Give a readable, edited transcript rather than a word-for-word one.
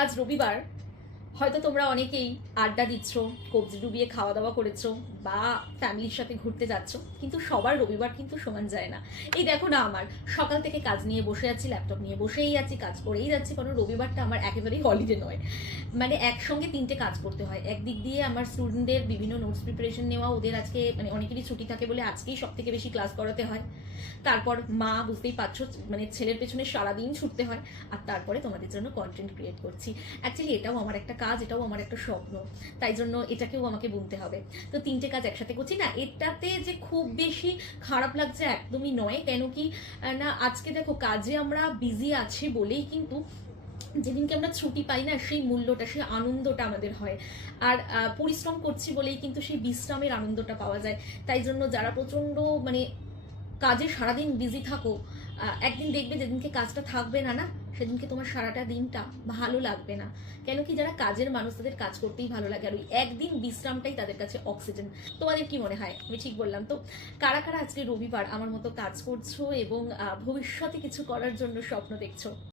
আজ রবিবার, হয়তো তোমরা অনেকেই আড্ডা দিচ্ছ, কবজি ডুবিয়ে খাওয়া দাওয়া করেছো বা ফ্যামিলির সাথে ঘুরতে যাচ্ছ, কিন্তু সবার রবিবার কিন্তু সমান যায় না। এই দেখো না, আমার সকাল থেকে কাজ নিয়ে বসে আছি, ল্যাপটপ নিয়ে বসেই আছি, কাজ করেই যাচ্ছি, কারণ রবিবারটা আমার একেবারেই হলিডে নয়। মানে একসঙ্গে তিনটে কাজ করতে হয়। একদিক দিয়ে আমার স্টুডেন্টদের বিভিন্ন নোটস প্রিপারেশন নেওয়া, ওদের আজকে মানে অনেকেরই ছুটি থাকে বলে আজকেই সব থেকে বেশি ক্লাস করাতে হয়। তারপর মা, বুঝতেই পারছো, মানে ছেলের পেছনে সারাদিন ছুটতে হয়। আর তারপরে তোমাদের জন্য কন্টেন্ট ক্রিয়েট করছি। অ্যাকচুয়ালি এটাও আমার একটা কাজ, এটাও আমার একটা স্বপ্ন, তাই জন্য এটাকেও আমাকে বুনতে হবে। তো তিনটে কাজ একসাথে করছি না, এটাতে যে খুব বেশি খারাপ লাগছে একদমই নয়। কেন কি না, আজকে দেখো কাজে আমরা বিজি আছি বলেই কিন্তু যেদিনকে আমরা ছুটি পাই না, সেই মূল্যটা, সেই আনন্দটা আমাদের হয়। আর পরিশ্রম করছি বলেই কিন্তু সেই বিশ্রামের আনন্দটা পাওয়া যায়। তাই জন্য যারা প্রচণ্ড মানে কাজে সারাদিন বিজি থাকো, একদিন দেখবে যেদিনকে কাজটা থাকবে না না, সেদিনকে তোমার সারাটা দিনটা ভালো লাগবে না। কেন কি, যারা কাজের মানুষ তাদের কাজ করতেই ভালো লাগে, আর ওই একদিন বিশ্রামটাই তাদের কাছে অক্সিজেন। তোমাদের কি মনে হয় আমি ঠিক বললাম তো? কারা কারা আজকে রবিবার আমার মতো কাজ করছো এবং ভবিষ্যতে কিছু করার জন্য স্বপ্ন দেখছো?